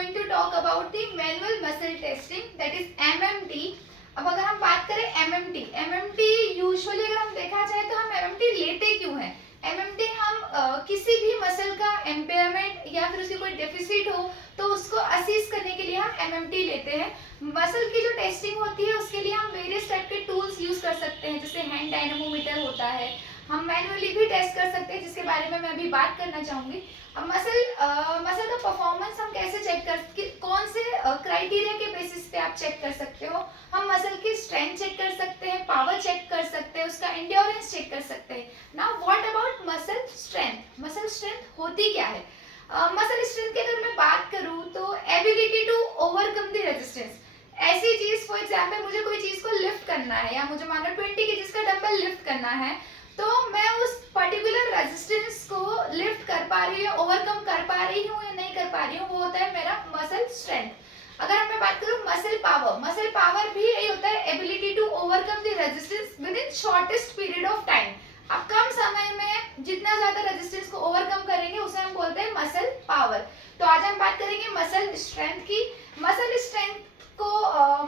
going to talk about the manual muscle testing, that is MMT. अब अगर हम बात करें MMT यूजुअली अगर हम देखा जाए तो हम MMT लेते क्यों हैं? MMT हम किसी भी मसल का एम्पेयरमेंट या फिर उसकी कोई डेफिसिट हो तो उसको असिस्ट करने के लिए हम MMT लेते हैं. मसल की जो टेस्टिंग होती है उसके लिए हम वेरियस टाइप के टूल्स यूज कर सकते हैं, जैसे हैंड डायनामोमीटर होता है, हम मैनुअली भी टेस्ट कर सकते हैं जिसके बारे में मैं अभी बात करना चाहूँगी. अब मसल का परफॉर्मेंस हम कैसे चेक कौन से क्राइटेरिया के बेसिस पे आप चेक कर सकते हो? हम मसल की स्ट्रेंथ चेक कर सकते हैं, पावर चेक कर सकते हैं, उसका एंड्योरेंस चेक कर सकते हैं. Now what about muscle strength? Muscle strength होती क्या है? मसल स्ट्रेंथ की अगर मैं बात करूँ तो ability to overcome the resistance. ऐसी चीज, फॉर एग्जाम्पल मुझे कोई चीज को लिफ्ट करना है या मुझे मान लो 20 केजीज का डंबल लिफ्ट करना है, तो मैं उस पर्टिकुलर रेजिस्टेंस को लिफ्ट कर पा रही हूँ, ओवरकम कर पा रही हूँ या नहीं कर पा रही हूँ, वो होता है मेरा मसल स्ट्रेंथ. अगर मैं बात करूँ मसल पावर भी यही होता है, ability to overcome the resistance within shortest period of time. आप कम समय में जितना ज्यादा रेजिस्टेंस को ओवरकम करेंगे उसे हम बोलते हैं मसल पावर. तो आज हम बात करेंगे मसल स्ट्रेंथ की. मसल स्ट्रेंथ को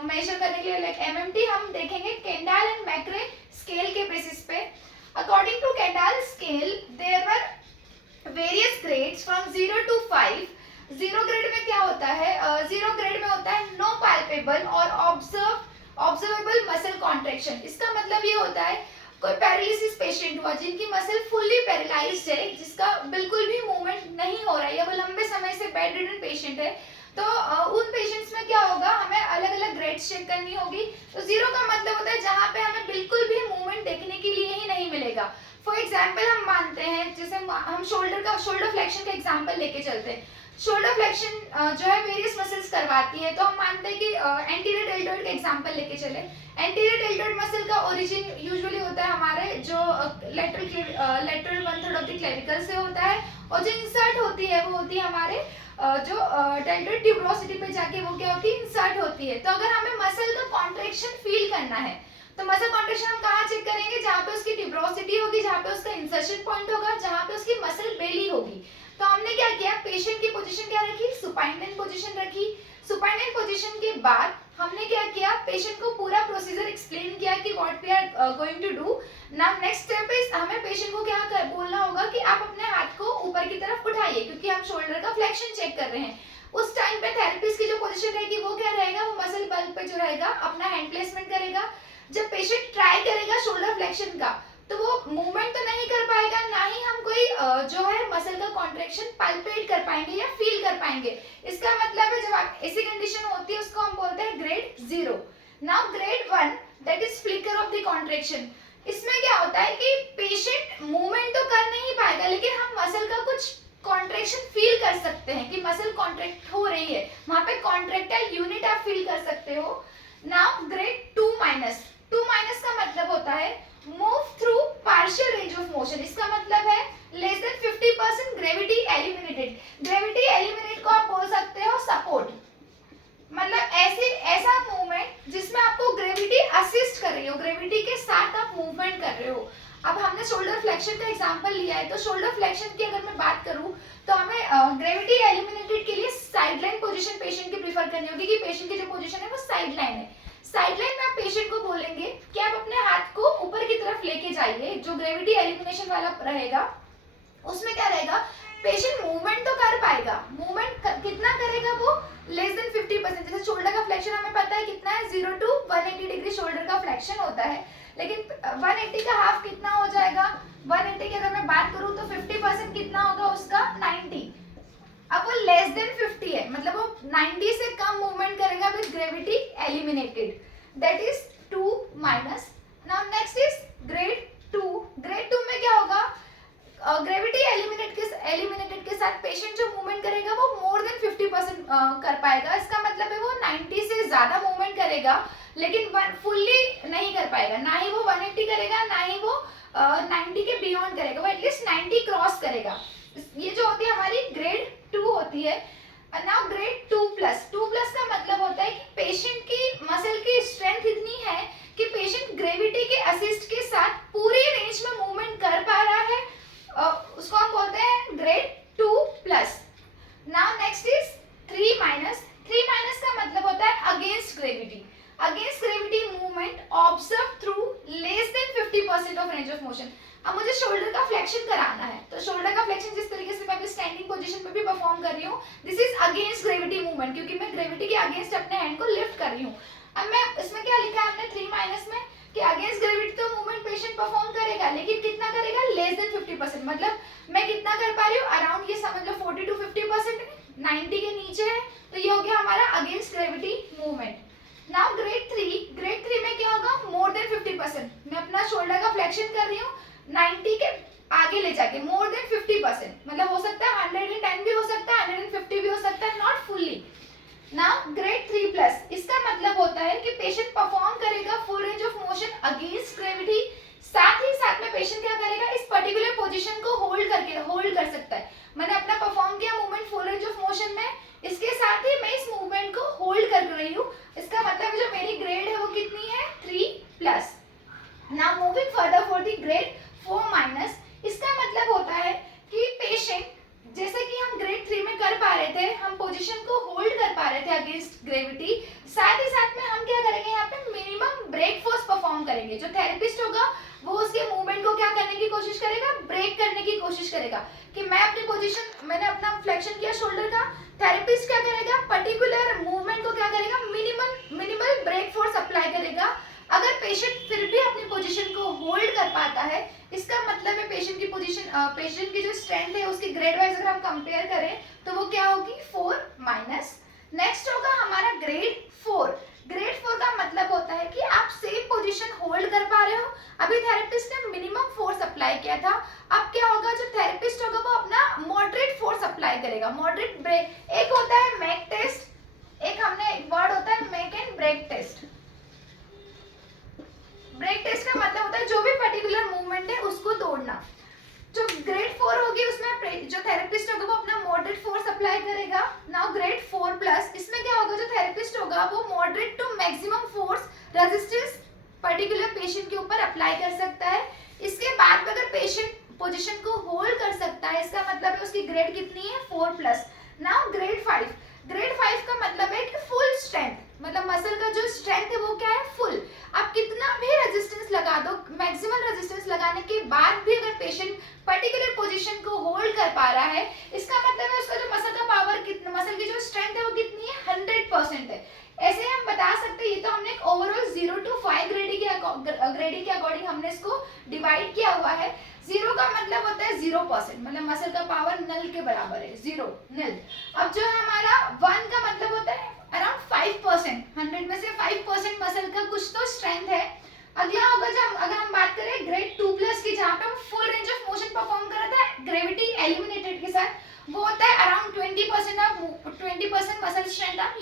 मेजर करने के लिए लाइक MMT हम देखेंगे केंडाल एंड मैक्रे स्केल के बेसिस पे. According to Kendall scale, there were various grades from 0 to 5. 0 grade में क्या होता है? 0 ग्रेड में होता है नो palpable और observable muscle contraction. इसका मतलब ये होता है कोई पैरालिसिस पेशेंट हुआ जिनकी मसल फुल्ली पैरालाइज्ड है, जिसका बिल्कुल भी मूवमेंट नहीं हो रहा है या वो लंबे समय से बेड रिडन पेशेंट है, तो उन पेशेंट्स में क्या होगा, हमें अलग अलग ग्रेड्स चेक करनी होगी. तो 0 का मतलब होता है जहाँ पे हमें बिल्कुल भी मूवमेंट देखने के लिए ही नहीं मिलेगा. फॉर एग्जाम्पल हम मानते हैं, जैसे हम शोल्डर फ्लेक्शन का एग्जाम्पल लेके चलते हैं. शोल्डर फ्लेक्शन जो है वेरियस मसल्स करवाती है, तो हम मानते हैं कि एंटीरियर डेल्टोइड का एग्जाम्पल लेके चले. एंटीरियर डेल्टोइड मसल का ओरिजिन यूजुअली होता है हमारे जो लेटरल 1/3 ऑफ द क्लेविकल से होता है, और जो इंसर्ट होती है वो होती है हमारे जो डेल्टोइड ट्यूबरोसिटी पे जाके वो क्या होती है, इंसर्ट होती है. तो अगर हमें मसल का कॉन्ट्रैक्शन फील करना है तो मसल कॉन्ट्रैक्शन हम कहाँ चेक करेंगे? जहाँ पे उसकी ट्यूबरोसिटी होगी, जहाँ पे उसका इंसर्शन पॉइंट होगा, जहाँ पे उसकी मसल बेली होगी. तो हमने क्या किया, पेशेंट की पोजीशन क्या रखी, सुपाइनियन पोजीशन रखी. सुपाइनियन पोजीशन के बाद हमने क्या किया, पेशेंट को पूरा प्रोसीजर एक्सप्लेन किया कि what we are going to do. Now next step is हमें पेशेंट को क्या बोलना होगा कि आप अपने हाथ को ऊपर की तरफ उठाइए, क्योंकि हम शोल्डर का फ्लेक्शन चेक कर रहे हैं. उस टाइम पे थेरेपिस्ट की जो पोजीशन रहेगी वो क्या रहेगा, वो मसल बल्ब पे जो रहेगा अपना हैंड प्लेसमेंट करेगा. जब पेशेंट ट्राई करेगा शोल्डर फ्लेक्शन का तो वो मूवमेंट तो नहीं कर पाएगा, ना ही हम कोई जो है मसल का कॉन्ट्रैक्शन पाल्पेट कर पाएंगे या फील कर पाएंगे. इसका मतलब है जब आप ऐसी कंडीशन होती है उसको हम बोलते हैं grade 0. Now grade 1 that is flicker of the contraction. इसमें क्या होता है कि पेशेंट मूवमेंट तो कर नहीं पाएगा, लेकिन हम मसल का कुछ कॉन्ट्रैक्शन फील कर सकते हैं कि मसल कॉन्ट्रैक्ट हो रही है, वहां पे कॉन्ट्रैक्टाइल यूनिट आप फील कर सकते हो. नाउ ग्रेड 2 माइनस का मतलब होता है move through partial range of motion. इसका मतलब है less than 50% gravity eliminated. Gravity eliminate को आप बोल सकते हो सपोर्ट, मतलब ऐसा मूवमेंट जिसमें आपको ग्रेविटी असिस्ट कर रही हो, ग्रेविटी के साथ आप मूवमेंट कर रहे हो. अब हमने शोल्डर फ्लेक्शन का एग्जांपल लिया है, तो शोल्डर फ्लेक्शन की अगर मैं बात करूं तो हमें ग्रेविटी एलिमिनेटेड के लिए साइडलाइन पोजीशन पेशेंट की प्रीफर करनी होगी कि पेशेंट की जो पोजीशन है वो साइडलाइन है. साइडलाइन में आप पेशेंट को बोलेंगे कि आप अपने हाथ को ऊपर की तरफ लेके जाइए, जो ग्रेविटी एलिमिनेशन वाला रहेगा उसमें क्या रहेगा, पेशेंट मूवमेंट तो कर पाएगा. मूवमेंट कितना करेगा वो, लेस देन 50%. जैसे शोल्डर का फ्लेक्शन हमें पता है कितना है, 0 to 180 डिग्री शोल्डर का फ्लेक्शन होता है, लेकिन 180 का हाफ कितना हो जाएगा, 180 की अगर मैं बात करूं तो 50% कितना होगा उसका, 90. अब वो लेस देन 50 है, मतलब वो 90 से कम मूवमेंट करेगा with gravity eliminated, that is 2 minus. Now next is grade 2. Grade 2 में क्या होगा, ग्रेविटी एलिमिनेटेड के साथ पेशेंट जो मूवमेंट करेगा वो मोर देन 50% कर पाएगा. इसका मतलब है वो 90 से ज्यादा मूवमेंट करेगा, लेकिन फुल्ली नहीं कर पाएगा. ना ही वो 180 करेगा, ना ही वो 90 के बियॉन्ड करेगा, वो एटलीस्ट 90 क्रॉस करेगा. ये जो होती है हमारी ग्रेड 2 होती है. नाउ ग्रेड 2+ का मतलब होता है कि पेशेंट की मसल की स्ट्रेंथ इतनी है कि पेशेंट ग्रेविटी के असिस्ट के साथ पूरी रेंज में मूवमेंट कर पा रहा है, उसको हम बोलते हैं grade 2+. Now next is 3- motion. अब मुझे शोल्डर का फ्लेक्शन कराना है, तो शोल्डर का फ्लेक्शन जिस तरीके से मैं अभी स्टैंडिंग पोजीशन में भी परफॉर्म कर रही हूँ, this is against gravity movement, क्योंकि मैं ग्रेविटी के अगेंस्ट अपने हैंड को लिफ्ट कर रही हूँ। अब मैं इसमें क्या लिखा है हमने 3 माइनस में कि अगेंस्ट ग्रेविटी तो मूवमेंट पेशेंट परफॉर्म करेगा, लेकिन कितना करेगा, लेस देन 50%। मतलब मैं कितना कर पा रही हूँ, अराउंड ये समझ लो 40 to 50%, 90 के नीचे है, तो ये हो गया हमारा against gravity movement. Now grade 3 में क्या होगा, मोर देन 50%। मैं अपना शोल्डर का फ्लेक्शन कर रही हूँ 90 के आगे ले जाके, मोर देन 50%, मतलब हो सकता है 110 भी हो सकता है, 150 भी हो सकता है, नॉट फुल्ली। नाउ ग्रेड 3+, इसका मतलब होता है कि पेशेंट परफॉर्म करेगा full range of motion against gravity, साथ ही साथ में पेशेंट क्या करेगा, इस पर्टिकुलर पोजीशन को होल्ड कर सकता है। मैंने अपना परफॉर्म किया movement full range of motion में, इसके साथ ही मैं इस मूवमेंट को होल्ड कर रही हूँ। इसका मतलब जो मेरी ग्रेड है वो कितनी है, 3+। Now moving further for the grade 4-, इसका मतलब होता है कि पेशेंट, जैसे कि हम ग्रेड 3 में कर पा रहे थे, हम पोजीशन को होल्ड कर पा रहे थे अगेंस्ट ग्रेविटी, साथ ही साथ में हम क्या करेंगे, यहाँ पे मिनिमम ब्रेक फोर्स परफॉर्म करेंगे। जो थेरेपिस्ट होगा वो उसके मूवमेंट को क्या करने की कोशिश करेगा, ब्रेक करने की कोशिश करेगा। कि मैं अपनी पोजीशन, मैंने अपना फ्लेक्शन किया शोल्डर का, थेरेपिस्ट क्या करेगा, पर्टिकुलर मूवमेंट को क्या करेगा, मिनिमल ब्रेक फोर्स अप्लाई करेगा। अगर पेशेंट फिर भी अपनी पोजीशन को होल्ड कर पाता है, इसका मतलब है पेशेंट की पोजीशन, पेशेंट की जो स्ट्रेंथ है उसकी ग्रेड वाइज अगर हम कंपेयर करें तो वो क्या होगी, 4-। नेक्स्ट होगा हमारा ग्रेड 4। ग्रेड 4 का मतलब होता है कि आप सेम पोजीशन होल्ड कर पा रहे हो। अभी थेरेपिस्ट ने मिनिमम फोर्स अप्लाई किया था, अब क्या होगा, जो थेरेपिस्ट होगा वो अपना मॉडरेट फोर्स अप्लाई करेगा, मॉडरेट ब्रेक। एक होता है मैक टेस्ट, एक हमने वर्ड होता है make and break test. Break test का मतलब होता है जो भी पर्टिकुलर मूवमेंट है उसको तोड़ना। जो ग्रेड 4 होगी उसमें जो थेरेपिस्ट होगा वो अपना मॉडरेट फोर्स अप्लाई करेगा। नाउ ग्रेड 4+, इसमें क्या होगा, जो थेरेपिस्ट होगा वो moderate to maximum force resistance particular patient के ऊपर अप्लाई कर सकता है। इसके बाद अगर पेशेंट पोजीशन को होल्ड कर सकता है, इसका मतलब है उसकी ग्रेड कितनी है, 4+। Now grade 5। ग्रेड 5 का मतलब है कि फुल स्ट्रेंथ, मतलब मसल का जो स्ट्रेंथ है वो क्या है, फुल। आप कितना भी रेजिस्टेंस लगा दो, मैक्सिमम रेजिस्टेंस लगाने के बाद भी अगर पेशेंट पर्टिकुलर पोजीशन को होल्ड कर पा रहा है, इसका मतलब है उसका जो मसल का पावर कितना, मसल की जो स्ट्रेंथ है वो कितनी है, 100% है। ऐसे हम बता सकते हैं, ये तो हमने एक ओवरऑल 0 to 5 ग्रेडिंग के अकॉर्डिंग हमने इसको डिवाइड किया हुआ है। 0 का मतलब होता है 0%, मतलब मसल का पावर नल के बराबर है, 0 नल। अब जो है हमारा 1 का मतलब होता है अराउंड 5%, 100 में से 5% मसल का कुछ तो स्ट्रेंथ है। अगला होगा जब अगर हम बात करें ग्रेड 2+ की, जहाँ पे हम full range of motion perform कर रहा था ग्रेविटी एलिमिनेटेड के साथ, वो होता है अराउंड 20% मसल स्ट्रेंथ था।